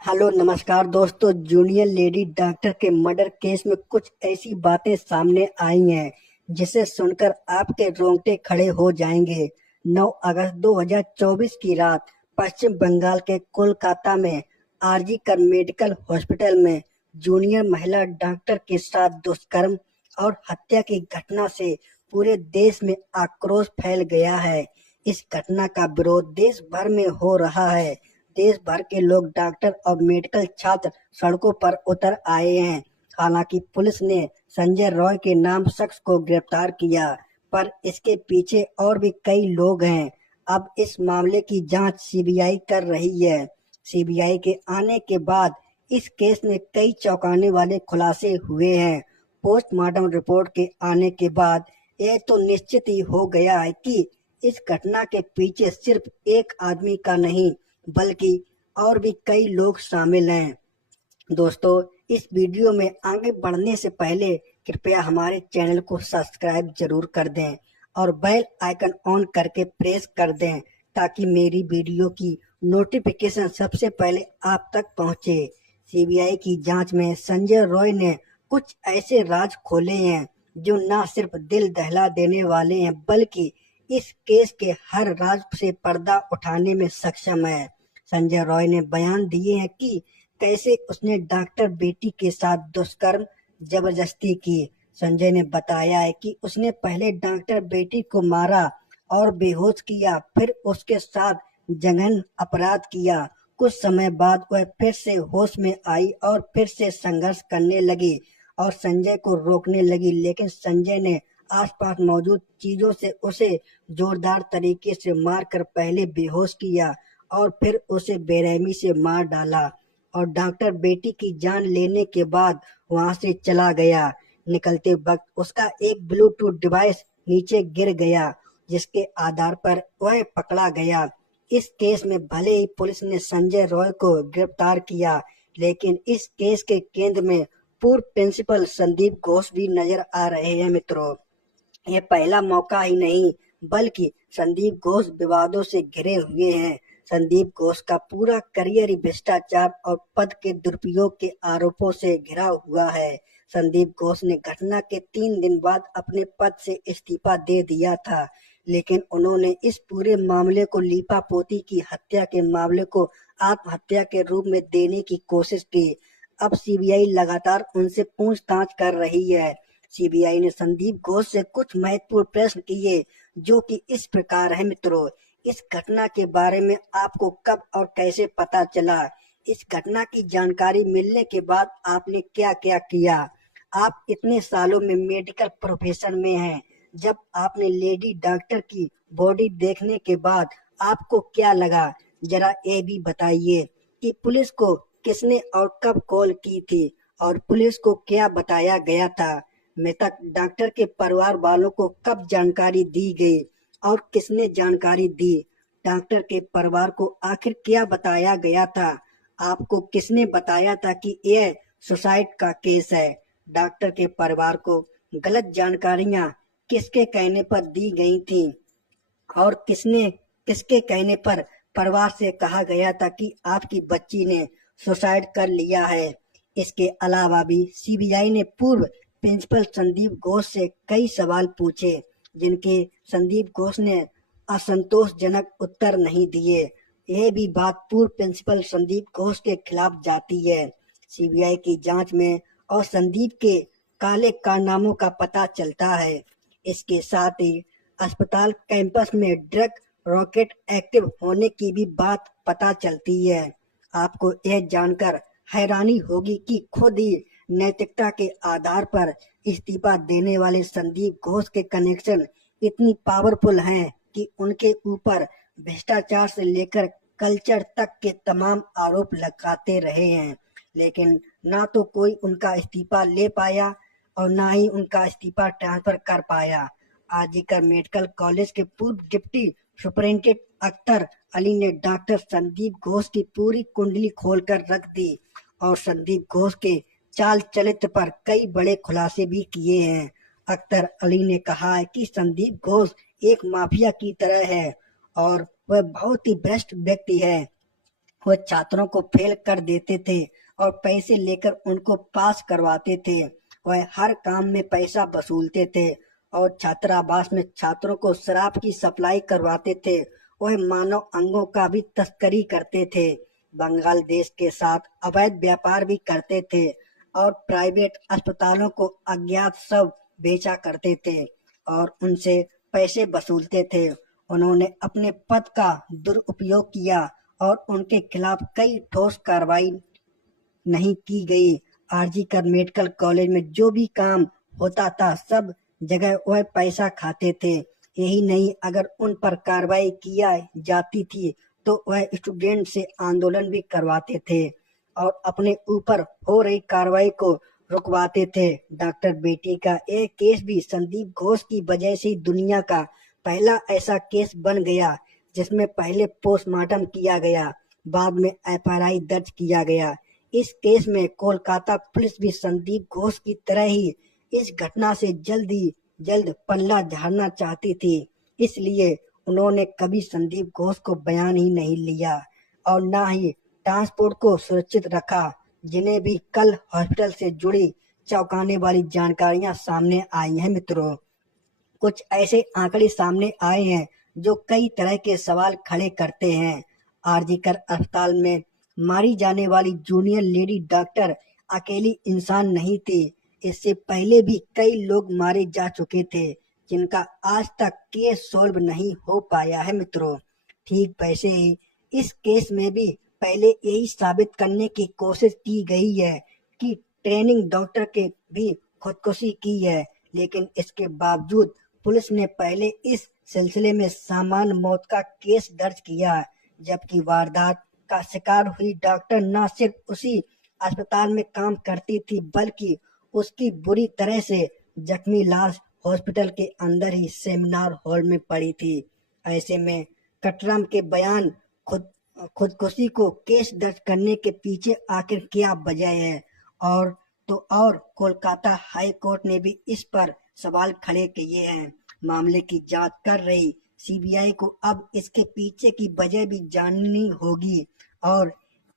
Hello नमस्कार दोस्तों। Junior lady doctor के मर्डर केस में कुछ ऐसी बातें सामने आई हैं जिसे सुनकर आपके रोंगटे खड़े हो जाएंगे। 9 अगस्त 2024 की रात पश्चिम बंगाल के कोलकाता में आरजी कर मेडिकल हॉस्पिटल में जूनियर महिला डॉक्टर के साथ दुष्कर्म और हत्या की घटना से पूरे देश में आक्रोश फैल गया है। इस घटना का विरोध देश भर में हो रहा है। देश भर के लोग, डॉक्टर और मेडिकल छात्र सड़कों पर उतर आए हैं। हालांकि पुलिस ने संजय रॉय के नाम शख्स को गिरफ्तार किया, पर इसके पीछे और भी कई लोग हैं। अब इस मामले की जांच सीबीआई कर रही है। सीबीआई के आने के बाद इस केस में कई चौंकाने वाले खुलासे हुए हैं। पोस्टमार्टम रिपोर्ट के आने के बाद यह तो निश्चित ही हो गया है कि इस घटना के पीछे सिर्फ एक आदमी का नहीं, बल्कि और भी कई लोग शामिल हैं। दोस्तों, इस वीडियो में आगे बढ़ने से पहले कृपया हमारे चैनल को सब्सक्राइब जरूर कर दें और बेल आइकन ऑन करके प्रेस कर दें ताकि मेरी वीडियो की नोटिफिकेशन सबसे पहले आप तक पहुंचे। सीबीआई की जांच में संजय रॉय ने कुछ ऐसे राज खोले हैं जो न सिर्फ दिल दहला देने वाले हैं, बल्कि इस केस के हर राज से पर्दा उठाने में सक्षम है। संजय रॉय ने बयान दिए हैं कि कैसे उसने डॉक्टर बेटी के साथ दुष्कर्म जबरदस्ती की। संजय ने बताया है कि उसने पहले डॉक्टर बेटी को मारा और बेहोश किया, फिर उसके साथ जघन्य अपराध किया। कुछ समय बाद वह फिर से होश में आई और फिर से संघर्ष करने लगी और संजय को रोकने लगी, लेकिन संजय ने आसपास मौजूद चीजों से उसे जोरदार तरीके से मारकर पहले बेहोश किया और फिर उसे बेरहमी से मार डाला और डॉक्टर बेटी की जान लेने के बाद वहां से चला गया। निकलते वक्त उसका एक ब्लूटूथ डिवाइस नीचे गिर गया, जिसके आधार पर वह पकड़ा गया। इस केस में भले ही पुलिस ने संजय रॉय को गिरफ्तार किया, लेकिन इस केस के केंद्र में पूर्व प्रिंसिपल संदीप घोष भी नजर आ रहे हैं। मित्रों, ये पहला मौका ही नहीं, बल्कि संदीप घोष विवादों से घिरे हुए हैं। संदीप घोष का पूरा करियर ही भ्रष्टाचार और पद के दुरुपयोग के आरोपों से घिरा हुआ है। संदीप घोष ने घटना के 3 दिन बाद अपने पद से इस्तीफा दे दिया था, लेकिन उन्होंने इस पूरे मामले को लीपापोती की हत्या के मामले को आत्महत्या के रूप में देने की कोशिश की। अब सीबीआई लगातार उनसे पूछताछ कर रही है। सीबीआई ने संदीप घोष से कुछ महत्वपूर्ण प्रश्न किए, जो कि इस प्रकार है। मित्रों, इस घटना के बारे में आपको कब और कैसे पता चला? इस घटना की जानकारी मिलने के बाद आपने क्या क्या किया? आप इतने सालों में मेडिकल प्रोफेशन में हैं, जब आपने लेडी डॉक्टर की बॉडी देखने के बाद आपको क्या लगा? जरा ये भी बताइए कि पुलिस को किसने और कब कॉल की थी और पुलिस को क्या बताया गया था? मृतक डॉक्टर के परिवार वालों को कब जानकारी दी गई और किसने जानकारी दी? डॉक्टर के परिवार को आखिर क्या बताया गया था? आपको किसने बताया था कि यह सुसाइड का केस है? डॉक्टर के परिवार को गलत जानकारियां किसके कहने पर दी गई थी और किसके कहने पर परिवार से कहा गया था कि आपकी बच्ची ने सुसाइड कर लिया है? इसके अलावा भी सीबीआई ने पूर्व प्रिंसिपल संदीप घोष से कई सवाल पूछे, जिनके संदीप घोष ने असंतोषजनक उत्तर नहीं दिए। यह भी बात पूर्व प्रिंसिपल संदीप घोष के खिलाफ जाती है। सीबीआई की जांच में और संदीप के काले कारनामों का पता चलता है। इसके साथ ही अस्पताल कैंपस में ड्रग रॉकेट एक्टिव होने की भी बात पता चलती है। आपको यह जानकर हैरानी होगी कि खुद ही नैतिकता के आधार पर इस्तीफा देने वाले संदीप घोष के कनेक्शन इतनी पावरफुल हैं कि उनके ऊपर भ्रष्टाचार से लेकर कल्चर तक के तमाम आरोप लगाते रहे हैं, लेकिन ना तो कोई उनका इस्तीफा ले पाया और ना ही उनका इस्तीफा ट्रांसफर कर पाया। आजीकर मेडिकल कॉलेज के पूर्व डिप्टी सुपरिंटेंडेंट अख्तर अली ने डॉक्टर संदीप घोष की पूरी कुंडली खोलकर रख दी और संदीप घोष के चाल चरित्र पर कई बड़े खुलासे भी किए हैं। अख्तर अली ने कहा है कि संदीप घोष एक माफिया की तरह है और वह बहुत ही भ्रष्ट व्यक्ति है। वो छात्रों को फेल कर देते थे और पैसे लेकर उनको पास करवाते थे। वह हर काम में पैसा वसूलते थे और छात्रावास में छात्रों को शराब की सप्लाई करवाते थे। वह मानव अंगों का भी तस्करी करते थे। बंगाल देश के साथ अवैध व्यापार भी करते थे और प्राइवेट अस्पतालों को अज्ञात सब बेचा करते थे और उनसे पैसे वसूलते थे। उन्होंने अपने पद का दुरुपयोग किया और उनके खिलाफ कई ठोस कार्रवाई नहीं की गई। आरजीकर मेडिकल कॉलेज में जो भी काम होता था सब जगह वह पैसा खाते थे। यही नहीं, अगर उन पर कार्रवाई किया जाती थी तो वह स्टूडेंट से आंदोलन भी करवाते थे और अपने ऊपर हो रही कार्रवाई को रुकवाते थे। डॉक्टर बेटी का एक केस भी संदीप घोष की वजह से दुनिया का पहला ऐसा केस बन गया जिसमें पहले पोस्टमार्टम किया गया, बाद में एफआईआर दर्ज किया गया। इस केस में कोलकाता पुलिस भी संदीप घोष की तरह ही इस घटना से जल्द पल्ला झाड़ना चाहती थी, इसलिए उन्होंने कभी संदीप घोष को बयान ही नहीं लिया और न ही ट्रांसपोर्ट को सुरक्षित रखा। जिन्हें भी कल हॉस्पिटल से जुड़ी चौंकाने वाली जानकारियां सामने आई हैं मित्रों। कुछ ऐसे आंकड़े सामने आए हैं जो कई तरह के सवाल खड़े करते हैं। आरजीकर अस्पताल में मारी जाने वाली जूनियर लेडी डॉक्टर अकेली इंसान नहीं थी। इससे पहले भी कई लोग मारे जा चुके थे जिनका आज तक केस सॉल्व नहीं हो पाया है मित्रों। ठीक वैसे ही इस केस में भी पहले यही साबित करने की कोशिश की गई है कि ट्रेनिंग डॉक्टर के भी खुदकुशी की है, लेकिन इसके बावजूद पुलिस ने पहले इस सिलसिले में सामान्य मौत का केस दर्ज किया, जबकि वारदात का शिकार हुई डॉक्टर न सिर्फ उसी अस्पताल में काम करती थी बल्कि उसकी बुरी तरह से जख्मी लाश हॉस्पिटल के अंदर ही सेमिनार हॉल में पड़ी थी। ऐसे में कटरम के बयान खुदकुशी को केस दर्ज करने के पीछे आखिर क्या वजह है? और कोलकाता हाई कोर्ट ने भी इस पर सवाल खड़े किए हैं। मामले की जांच कर रही सीबीआई को अब इसके पीछे की वजह भी जाननी होगी और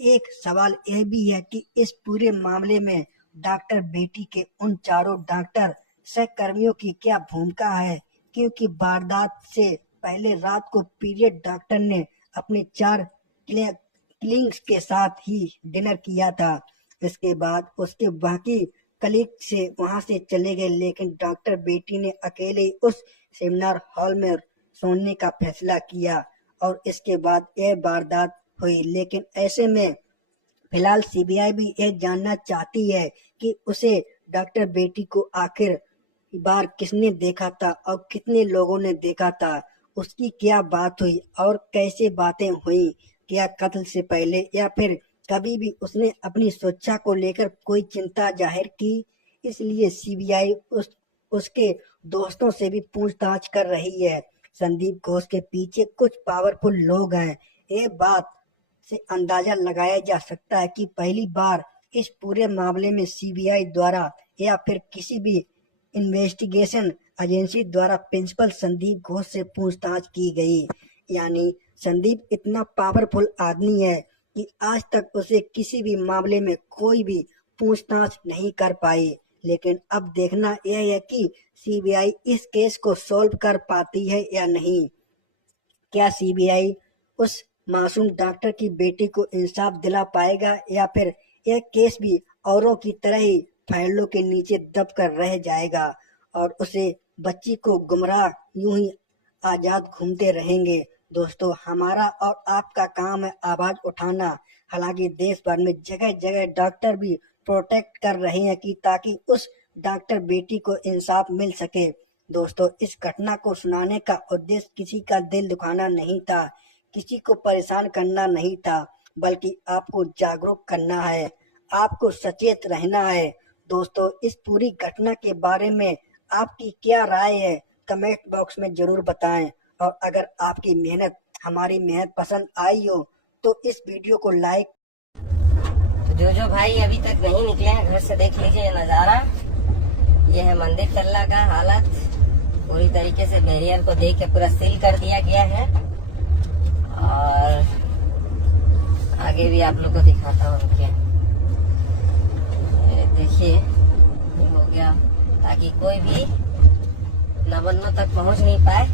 एक सवाल यह भी है कि इस पूरे मामले में डॉक्टर बेटी के उन चारों डॉक्टर सहकर्मियों की क्या भूमिका है, क्योंकि वारदात से पहले रात को पीरियड डॉक्टर ने अपने 4 क्लिनिक्स के साथ ही डिनर किया था। इसके बाद उसके बाकी कलीग से वहां से चले गए, लेकिन डॉक्टर बेटी ने अकेले उस सेमिनार हॉल में सोने का फैसला किया और इसके बाद यह वारदात हुई। लेकिन ऐसे में फिलहाल सीबीआई भी यह जानना चाहती है कि उसे डॉक्टर बेटी को आखिर बार किसने देखा था और कितने लोगों ने देखा था, उसकी क्या बात हुई और कैसे बातें हुई, क्या कत्ल से पहले या फिर कभी भी उसने अपनी सुरक्षा को लेकर कोई चिंता जाहिर की। इसलिए सीबीआई उसके दोस्तों से भी पूछताछ कर रही है। संदीप घोष के पीछे कुछ पावरफुल लोग हैं। ये बात से अंदाजा लगाया जा सकता है कि पहली बार इस पूरे मामले में सीबीआई द्वारा या फिर किसी भी इन्वेस्टिगेशन एजेंसी द्वारा प्रिंसिपल संदीप घोष से पूछताछ की गई। यानी संदीप इतना पावरफुल आदमी है कि आज तक उसे किसी भी मामले में कोई भी पूछताछ नहीं कर पाई। लेकिन अब देखना यह है कि सीबीआई इस केस को सॉल्व कर पाती है या नहीं। क्या सीबीआई उस मासूम डॉक्टर की बेटी को इंसाफ दिला पाएगा या फिर यह केस भी औरों की तरह ही फाइलों के नीचे दब कर रह जाएगा और उसे बच्ची को गुमराह यूं ही आजाद घूमते रहेंगे। दोस्तों, हमारा और आपका काम है आवाज उठाना। हालांकि देश भर में जगह जगह डॉक्टर भी प्रोटेक्ट कर रहे हैं कि ताकि उस डॉक्टर बेटी को इंसाफ मिल सके। दोस्तों, इस घटना को सुनाने का उद्देश्य किसी का दिल दुखाना नहीं था, किसी को परेशान करना नहीं था, बल्कि आपको जागरूक करना है, आपको सचेत रहना है। दोस्तों, इस पूरी घटना के बारे में आपकी क्या राय है, कमेंट बॉक्स में जरूर बताएं। और अगर आपकी मेहनत हमारी मेहनत पसंद आई हो तो इस वीडियो को लाइक। जो भाई अभी तक नहीं निकले हैं घर से, देख लीजिए नज़ारा। ये है मंदिर तल्ला का हालत। पूरी तरीके से बैरियर को देख के पूरा सील कर दिया गया है और आगे भी आप लोग को दिखाता हूँ। रुकिए, देखिए ये हो गया, ताकि कोई भी नवन्नों तक पहुंच नहीं पाए।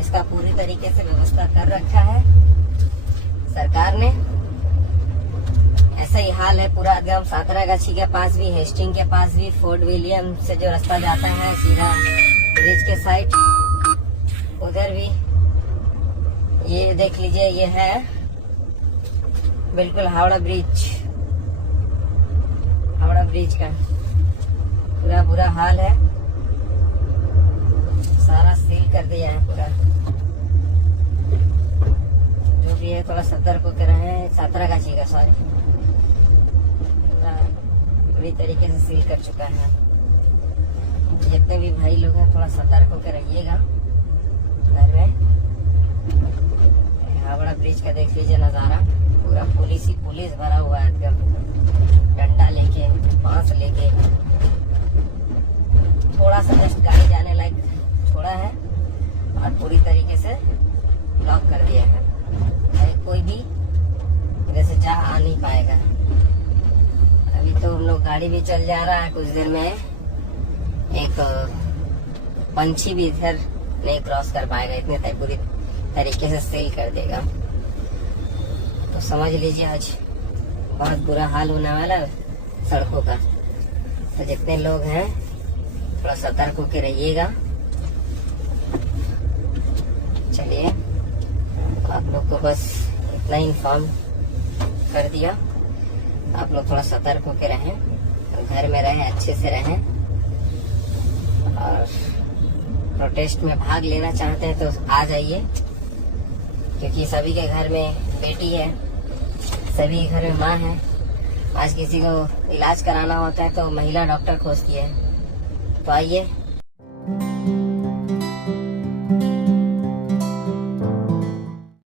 इसका पूरी तरीके से व्यवस्था कर रखा है सरकार ने। ऐसा ही हाल है पूरा एकदम सातरागाछी के पास भी, हेस्टिंग के पास भी, फोर्ट विलियम से जो रास्ता जाता है सीधा ब्रिज के साइड, उधर भी ये देख लीजिए। ये है बिल्कुल हावड़ा ब्रिज का पूरा बुरा हाल है। सारा सील कर दिया है पूरा। जो भी है थोड़ा सतर्क होकर रहे। सातरागाछी का सॉरी पूरी तरीके से सील कर चुका है। जितने भी भाई लोग हैं थोड़ा सतर्क होकर रहिएगा घर में। हावड़ा ब्रिज का देख लीजिए नजारा, पूरा पुलिस ही पुलिस भरा हुआ है एकदम, डंडा लेके, बांस लेके। थोड़ा सा जस्ट गाड़ी जाने लायक छोड़ा है और पूरी तरीके से लॉक कर दिया है। कोई भी इधर से जा आ नहीं पाएगा। अभी तो हम लोग गाड़ी भी चल जा रहा है। कुछ देर में एक पंछी भी इधर नहीं क्रॉस कर पाएगा, इतने तक पूरी तरीके से सील कर देगा। तो समझ लीजिए आज बहुत बुरा हाल होने वाला है सड़कों का। तो जितने लोग हैं थोड़ा सतर्क होकर रहिएगा। चलिए, आप लोग को बस इतना इन्फॉर्म कर दिया। आप लोग थोड़ा सतर्क होकर रहें, घर में रहें, अच्छे से रहें। और प्रोटेस्ट में भाग लेना चाहते हैं तो आ जाइए, क्योंकि सभी के घर में बेटी है, सभी के घर में माँ है। आज किसी को इलाज कराना होता है तो महिला डॉक्टर खोजती है। तो आइए,